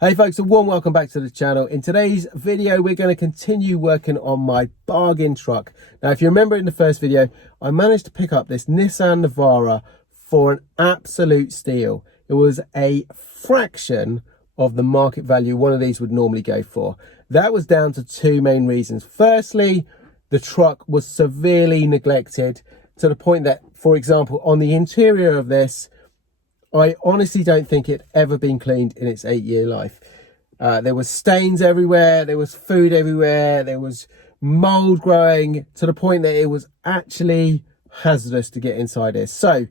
Hey folks, a warm welcome back to the channel. In today's video, we're going to continue working on my bargain truck. Now, if you remember in the first video, I managed to pick up this Nissan Navara for an absolute steal. It was a fraction of the market value one of these would normally go for. That was down to two main reasons. Firstly, the truck was severely neglected to the point that, for example, on the interior of this, I honestly don't think it ever been cleaned in its 8-year life. There was stains everywhere, there was food everywhere, there was mold growing to the point that it was actually hazardous to get inside here. So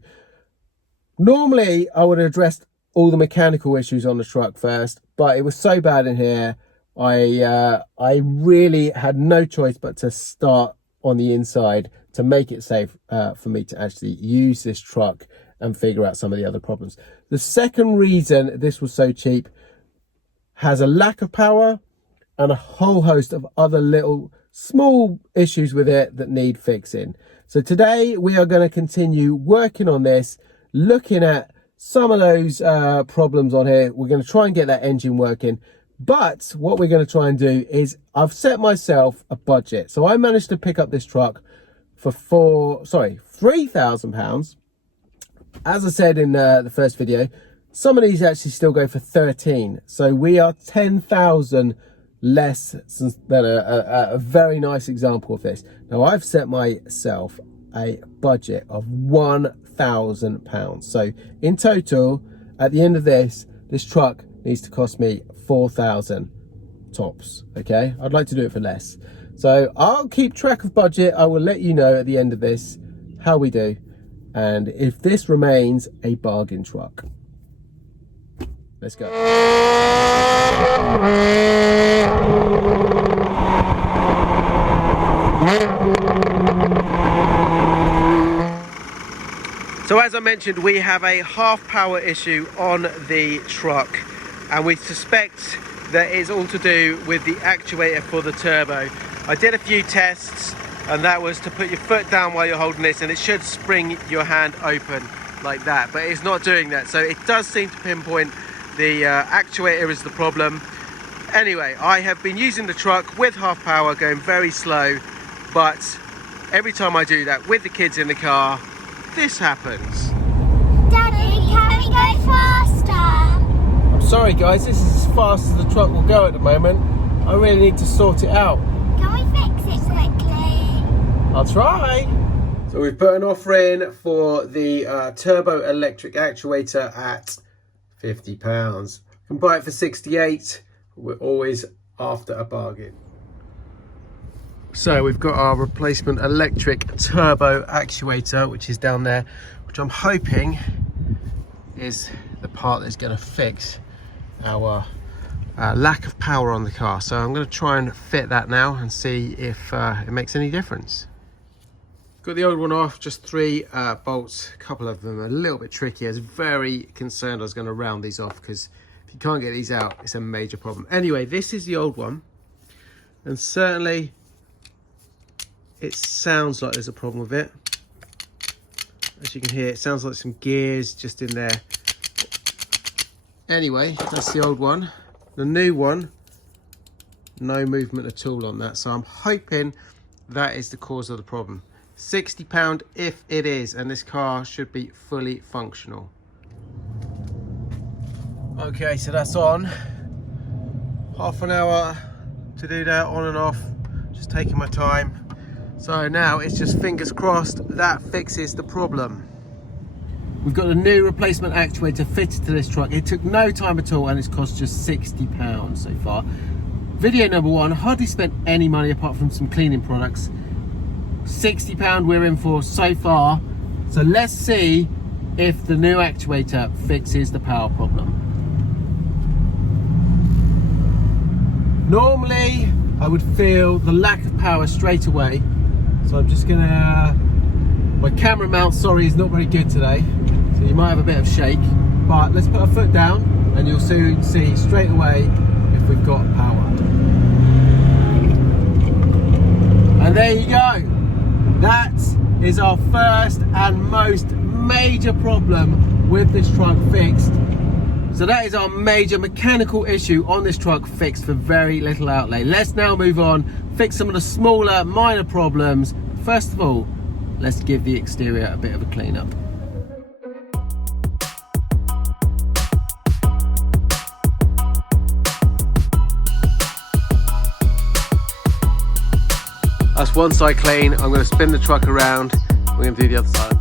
normally I would have addressed all the mechanical issues on the truck first, but it was so bad in here, I really had no choice but to start on the inside to make it safe for me to actually use this truck and figure out some of the other problems. The second reason this was so cheap has a lack of power and a whole host of other little small issues with it that need fixing. So today we are going to continue working on this, looking at some of those problems on here. We're going to try and get that engine working. But what we're going to try and do is I've set myself a budget. So I managed to pick up this truck for £3,000. As I said in the first video, some of these actually still go for 13. So we are 10,000 less than a very nice example of this. Now I've set myself a budget of £1,000. So in total, at the end of this truck needs to cost me 4,000 tops. Okay, I'd like to do it for less. So I'll keep track of budget. I will let you know at the end of this how we do, and if this remains a bargain truck. Let's go. So as I mentioned, we have a half power issue on the truck, and we suspect that it's all to do with the actuator for the turbo. I did a few tests, and that was to put your foot down while you're holding this, and it should spring your hand open like that, but it's not doing that. So it does seem to pinpoint the actuator is the problem. Anyway, I have been using the truck with half power, going very slow, but every time I do that with the kids in the car, this happens. Daddy, can we go faster? I'm sorry guys, this is as fast as the truck will go at the moment. I really need to sort it out. Can we fix it quickly? I'll try. So we've put an offer in for the turbo electric actuator at £50. You can buy it for 68. We're always after a bargain. So we've got our replacement electric turbo actuator, which is down there, which I'm hoping is the part that's going to fix our lack of power on the car. So I'm going to try and fit that now and see if it makes any difference. Got the old one off, just 3 bolts, a couple of them are a little bit tricky. I was very concerned I was going to round these off, because if you can't get these out, it's a major problem. Anyway, this is the old one, and certainly it sounds like there's a problem with it. As you can hear, it sounds like some gears just in there. Anyway, that's the old one. The new one, no movement at all on that, so I'm hoping that is the cause of the problem. £60 if it is, and this car should be fully functional. Okay, so that's on. Half an hour to do that, on and off, just taking my time. So now it's just fingers crossed that fixes the problem. We've got a new replacement actuator fitted to this truck. It took no time at all, and it's cost just £60 so far. Video number 1, hardly spent any money apart from some cleaning products. £60 we're in for so far. So let's see if the new actuator fixes the power problem. Normally I would feel the lack of power straight away, so I'm just gonna, my camera mount, sorry, is not very good today, so you might have a bit of shake, but let's put our foot down and you'll soon see straight away if we've got power. And there you go. That is our first and most major problem with this truck fixed. So that is our major mechanical issue on this truck fixed for very little outlay. Let's now move on, fix some of the smaller minor problems. First of all, let's give the exterior a bit of a clean up. That's one side clean. I'm going to spin the truck around. We're going to do the other side.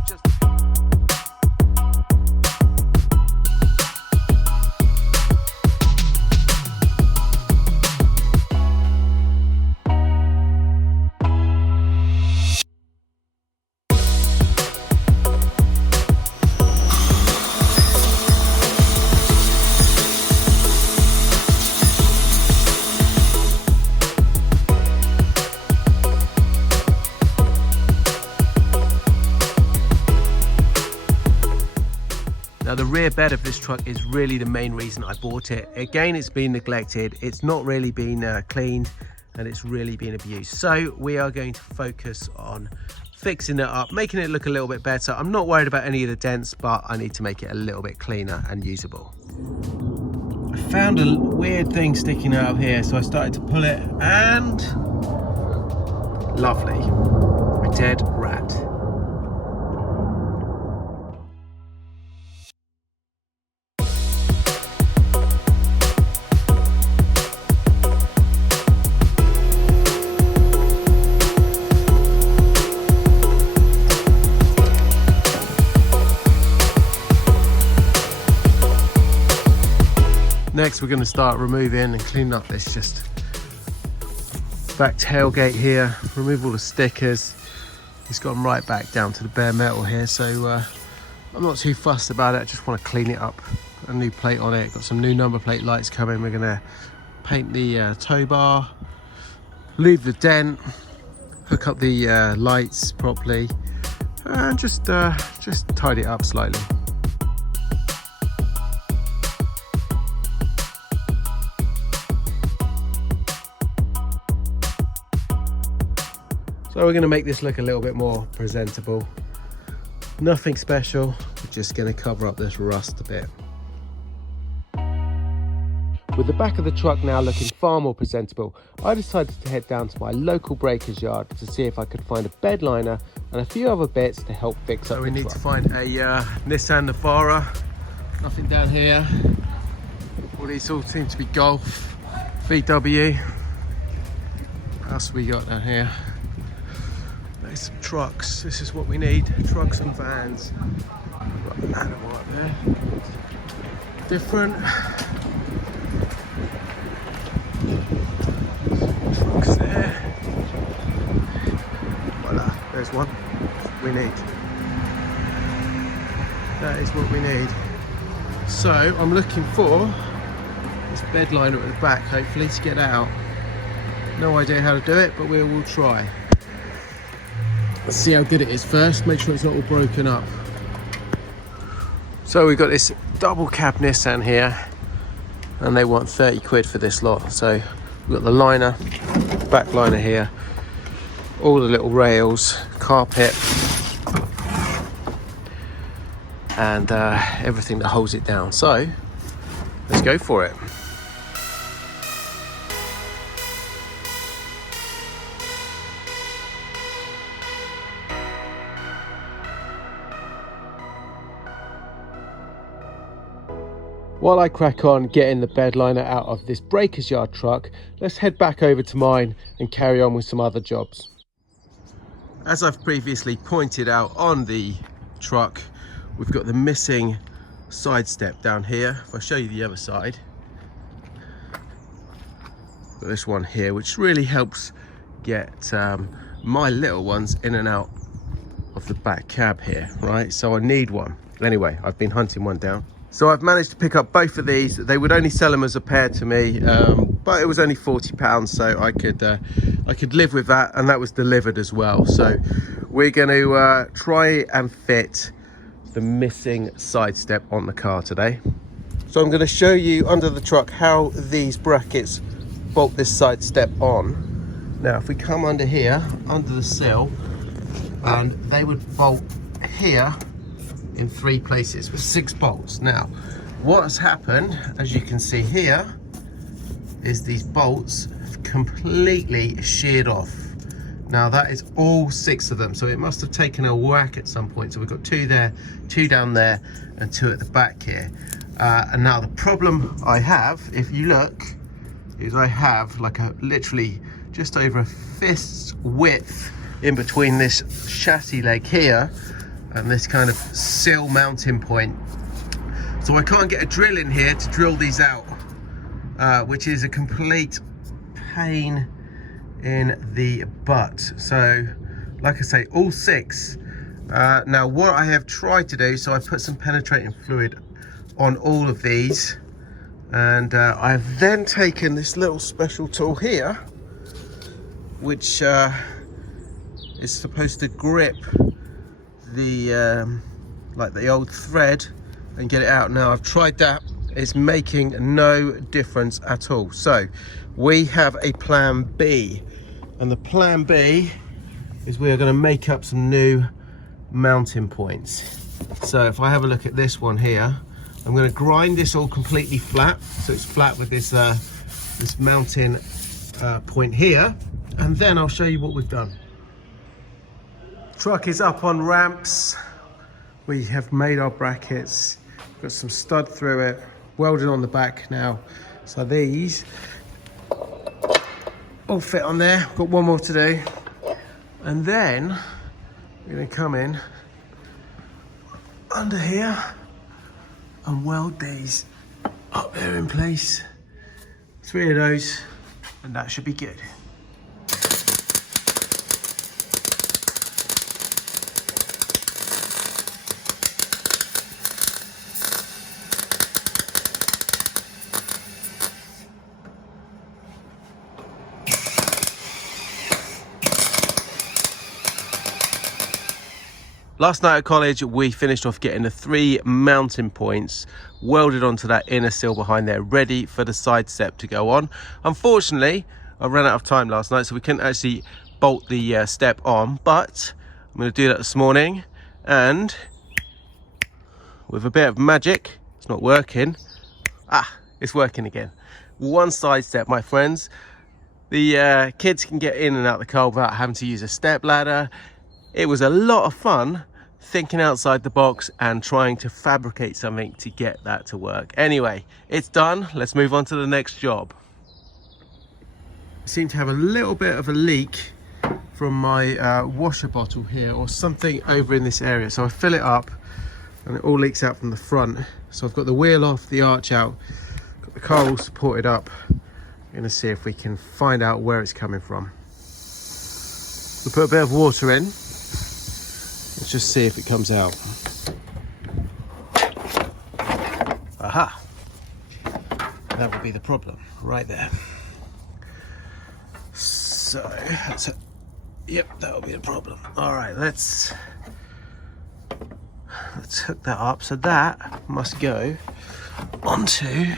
Now the rear bed of this truck is really the main reason I bought it. Again, it's been neglected, it's not really been cleaned, and it's really been abused. So we are going to focus on fixing it up, making it look a little bit better. I'm not worried about any of the dents, but I need to make it a little bit cleaner and usable. I found a weird thing sticking out of here, so I started to pull it, and lovely, a dead rat. Next, we're going to start removing and cleaning up this just back tailgate here, remove all the stickers. It's gone right back down to the bare metal here, so I'm not too fussed about it. I just want to clean it up, put a new plate on it, got some new number plate lights coming. We're going to paint the tow bar, leave the dent, hook up the lights properly, and just tidy it up slightly. So we're going to make this look a little bit more presentable. Nothing special, we're just going to cover up this rust a bit. With the back of the truck now looking far more presentable, I decided to head down to my local breaker's yard to see if I could find a bed liner and a few other bits to help fix up the truck. So we need to find a Nissan Navara. Nothing down here. All these all seem to be Golf, VW. What else we got down here? There's some trucks. This is what we need, trucks and vans. Got an animal up there. Different. Trucks there. Voila, there's one. We need. That is what we need. So I'm looking for this bed liner at the back, hopefully, to get out. No idea how to do it, but we will try. Let's see how good it is first, make sure it's not all broken up. So we've got this double cab Nissan here, and they want 30 quid for this lot. So we've got the liner, back liner here, all the little rails, carpet, and everything that holds it down. So let's go for it. While I crack on getting the bed liner out of this breaker's yard truck, let's head back over to mine and carry on with some other jobs. As I've previously pointed out on the truck, we've got the missing side step down here. If I show you the other side, got this one here, which really helps get my little ones in and out of the back cab here, right? So I need one. Anyway, I've been hunting one down. So I've managed to pick up both of these. They would only sell them as a pair to me, but it was only £40, so I could live with that, and that was delivered as well. So we're going to try and fit the missing side step on the car today. So I'm going to show you under the truck how these brackets bolt this side step on. Now, if we come under here, under the sill, and they would bolt here in 3 places with 6 bolts. Now, what has happened, as you can see here, is these bolts have completely sheared off. Now that is all 6 of them, so it must have taken a whack at some point. So we've got 2 there, 2 down there, and 2 at the back here. And now the problem I have, if you look, is I have like a literally just over a fist's width in between this chassis leg here and this kind of sill mounting point. So I can't get a drill in here to drill these out, which is a complete pain in the butt. So like I say, all 6. Now what I have tried to do, so I put some penetrating fluid on all of these, and I've then taken this little special tool here, which is supposed to grip the like the old thread and get it out. Now I've tried that, it's making no difference at all. So we have a plan B, and the plan B is we are going to make up some new mounting points. So if I have a look at this one here, I'm going to grind this all completely flat, so it's flat with this this mounting point here, and then I'll show you what we've done. Truck is up on ramps. We have made our brackets, got some stud through it, welded on the back now. So these all fit on there. Got one more to do, and then we're going to come in under here and weld these up there in place. 3 of those, and that should be good. Last night at college, we finished off getting the 3 mounting points welded onto that inner sill behind there, ready for the side step to go on. Unfortunately, I ran out of time last night, so we couldn't actually bolt the step on, but I'm going to do that this morning, and with a bit of magic, it's not working. It's working again. 1 side step, my friends. The kids can get in and out of the car without having to use a step ladder. It was a lot of fun thinking outside the box and trying to fabricate something to get that to work. Anyway, it's done. Let's move on to the next job. I seem to have a little bit of a leak from my washer bottle here, or something over in this area. So I fill it up and it all leaks out from the front. So I've got the wheel off, the arch out, got the car all supported up. I'm going to see if we can find out where it's coming from. We'll put a bit of water in. Let's just see if it comes out. Aha! That would be the problem, right there. So, yep, that will be the problem. All right, let's hook that up. So that must go onto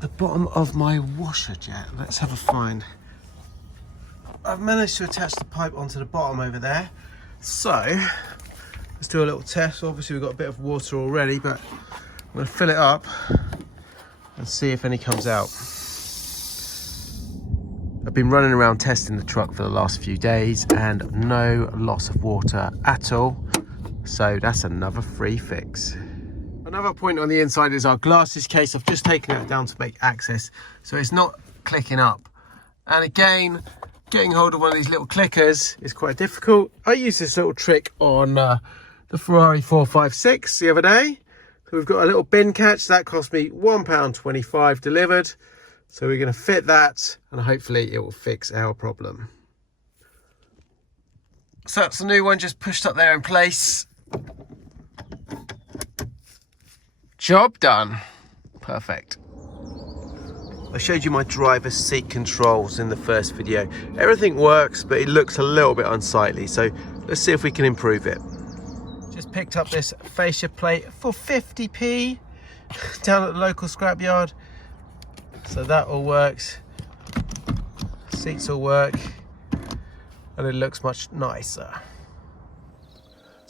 the bottom of my washer jet. Let's have a find. I've managed to attach the pipe onto the bottom over there. So let's do a little test. Obviously we've got a bit of water already, but I'm going to fill it up and see if any comes out. I've been running around testing the truck for the last few days and no loss of water at all. So that's another free fix. Another point on the inside is our glasses case. I've just taken that down to make access, so it's not clicking up. And again, getting hold of one of these little clickers is quite difficult. I used this little trick on the Ferrari 456 the other day. So we've got a little bin catch that cost me £1.25 delivered. So we're going to fit that and hopefully it will fix our problem. So that's the new one, just pushed up there in place. Job done. Perfect. I showed you my driver's seat controls in the first video. Everything works, but it looks a little bit unsightly. So let's see if we can improve it. Just picked up this fascia plate for 50p down at the local scrapyard. So that all works. Seats all work. And it looks much nicer.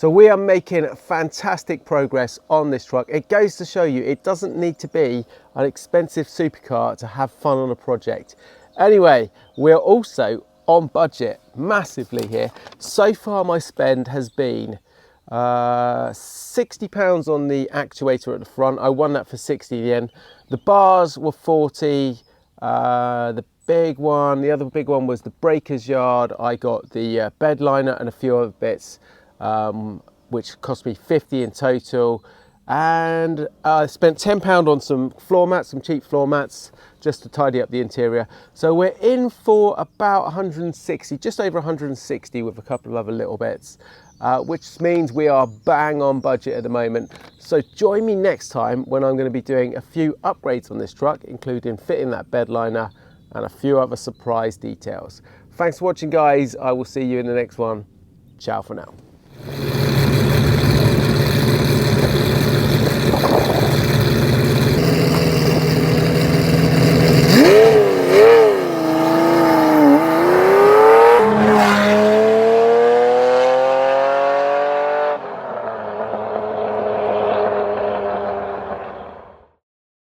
So we are making fantastic progress on this truck. It goes to show you it doesn't need to be an expensive supercar to have fun on a project. Anyway, we're also on budget massively here. So far my spend has been £60 on the actuator at the front. I won that for 60 in the end. The bars were 40. The other big one was the breaker's yard. I got the bed liner and a few other bits, which cost me 50 in total. And I spent £10 on some floor mats, some cheap floor mats, just to tidy up the interior. So we're in for about 160, just over 160 with a couple of other little bits, which means we are bang on budget at the moment. So join me next time when I'm going to be doing a few upgrades on this truck, including fitting that bed liner and a few other surprise details. Thanks for watching, guys. I will see you in the next one. Ciao for now.